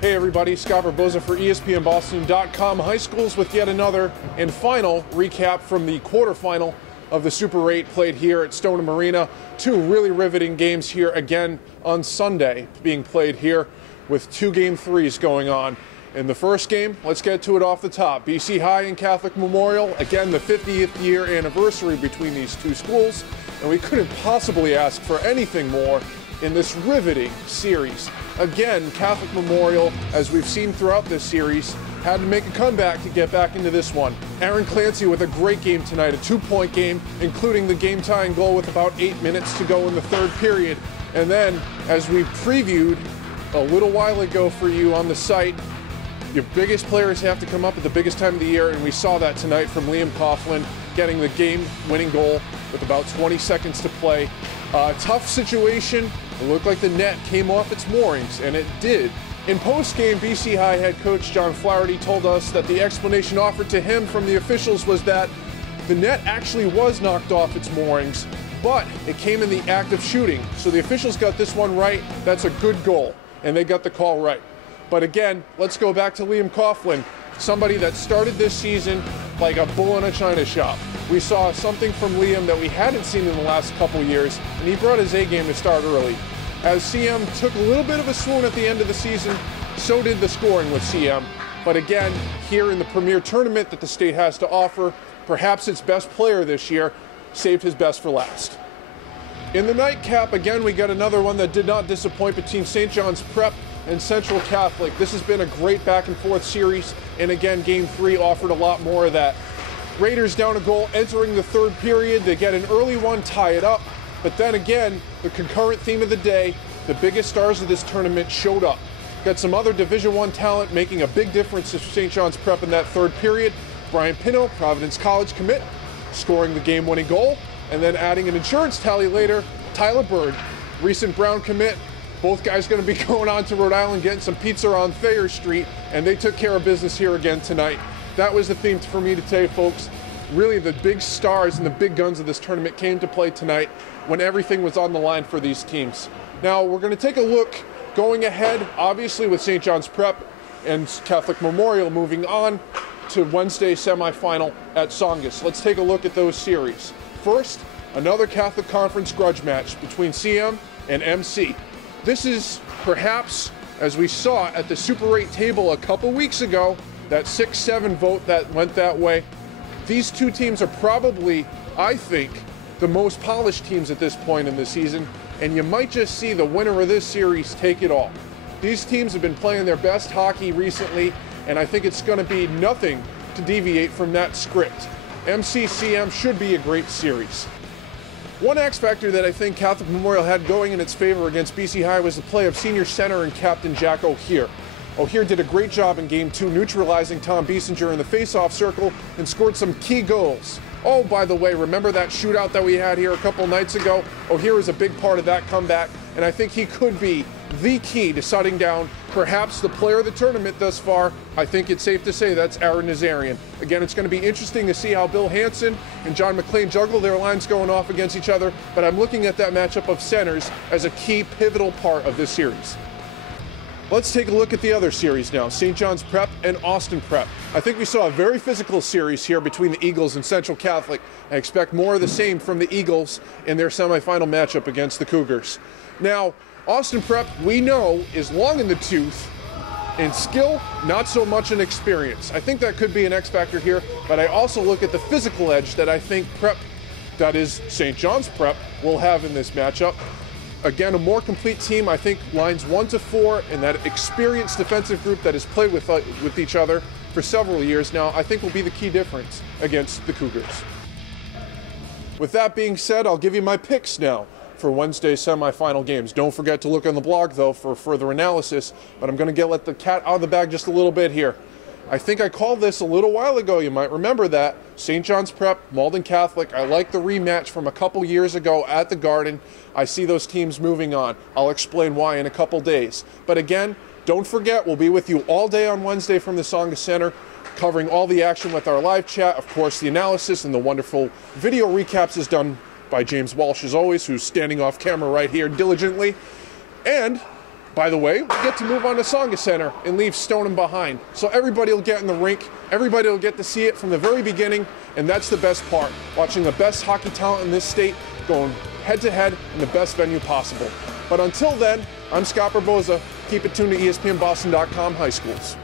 Hey everybody, Scott Barboza for ESPNBoston.com. High schools with yet another and final recap from the quarterfinal of the Super 8 played here at Stoneham Arena. Two really riveting games here again on Sunday being played here with two game threes going on. In the first game, let's get to it off the top. BC High and Catholic Memorial, again the 50th year anniversary between these two schools, and we couldn't possibly ask for anything more in this riveting series. Again, Catholic Memorial, as we've seen throughout this series, had to make a comeback to get back into this one. Aaron Clancy with a great game tonight, a 2-point game, including the game-tying goal with about 8 minutes to go in the third period. And then, as we previewed a little while ago for you on the site, your biggest players have to come up at the biggest time of the year, and we saw that tonight from Liam Coughlin, getting the game-winning goal with about 20 seconds to play. Tough situation. It looked like the net came off its moorings, and it did. In post-game, BC High head coach John Flaherty told us that the explanation offered to him from the officials was that the net actually was knocked off its moorings, but it came in the act of shooting. So the officials got this one right. That's a good goal, and they got the call right. But again, let's go back to Liam Coughlin, somebody that started this season like a bull in a china shop. We saw something from Liam that we hadn't seen in the last couple years, and he brought his A-game to start early. As CM took a little bit of a swoon at the end of the season, so did the scoring with CM. But again, here in the premier tournament that the state has to offer, perhaps its best player this year saved his best for last. In the nightcap, again, we got another one that did not disappoint between St. John's Prep and Central Catholic. This has been a great back-and-forth series, and again, Game 3 offered a lot more of that. Raiders down a goal entering the third period. They get an early one, tie it up. But then again, the concurrent theme of the day, the biggest stars of this tournament showed up. Got some other Division I talent making a big difference to St. John's Prep in that third period. Brian Pino, Providence College commit, scoring the game-winning goal. And then adding an insurance tally later, Tyler Bird, recent Brown commit. Both guys going to be going on to Rhode Island, getting some pizza on Thayer Street, and they took care of business here again tonight. That was the theme for me today, folks. Really, the big stars and the big guns of this tournament came to play tonight when everything was on the line for these teams. Now, we're going to take a look going ahead, obviously, with St. John's Prep and Catholic Memorial moving on to Wednesday's semifinal at Songus. Let's take a look at those series. First, another Catholic Conference grudge match between CM and MC. This is perhaps, as we saw at the Super 8 table a couple weeks ago, that 6-7 vote that went that way. These two teams are probably, I think, the most polished teams at this point in the season, and you might just see the winner of this series take it all. These teams have been playing their best hockey recently, and I think it's going to be nothing to deviate from that script. MC-CM should be a great series. One X factor that I think Catholic Memorial had going in its favor against BC High was the play of senior center and captain Jack O'Hear. O'Hear did a great job in Game 2 neutralizing Tom Biesinger in the face-off circle and scored some key goals. Oh, by the way, remember that shootout that we had here a couple nights ago? O'Hear is a big part of that comeback, and I think he could be the key to shutting down perhaps the player of the tournament thus far. I think it's safe to say that's Aaron Nazarian. Again, it's going to be interesting to see how Bill Hansen and John McLean juggle their lines going off against each other, but I'm looking at that matchup of centers as a key pivotal part of this series. Let's take a look at the other series now, St. John's Prep and Austin Prep. I think we saw a very physical series here between the Eagles and Central Catholic. I expect more of the same from the Eagles in their semifinal matchup against the Cougars. Now, Austin Prep, we know, is long in the tooth in skill, not so much in experience. I think that could be an X factor here, but I also look at the physical edge that I think Prep, that is St. John's Prep, will have in this matchup. Again, a more complete team, I think lines 1 to 4 and that experienced defensive group that has played with each other for several years now, I think will be the key difference against the Cougars. With that being said, I'll give you my picks now for Wednesday's semifinal games. Don't forget to look on the blog, though, for further analysis, but I'm going to let the cat out of the bag just a little bit here. I think I called this a little while ago. You might remember that. St. John's Prep, Malden Catholic. I like the rematch from a couple years ago at the Garden. I see those teams moving on. I'll explain why in a couple days. But again, don't forget, we'll be with you all day on Wednesday from the Songa Center, covering all the action with our live chat. Of course, the analysis and the wonderful video recaps is done by James Walsh, as always, who's standing off camera right here diligently. And By the way, we get to move on to Tsonga Center and leave Stoneham behind. So everybody will get in the rink, everybody will get to see it from the very beginning, and that's the best part, watching the best hockey talent in this state going head-to-head in the best venue possible. But until then, I'm Scott Barboza. Keep it tuned to ESPNBoston.com High Schools.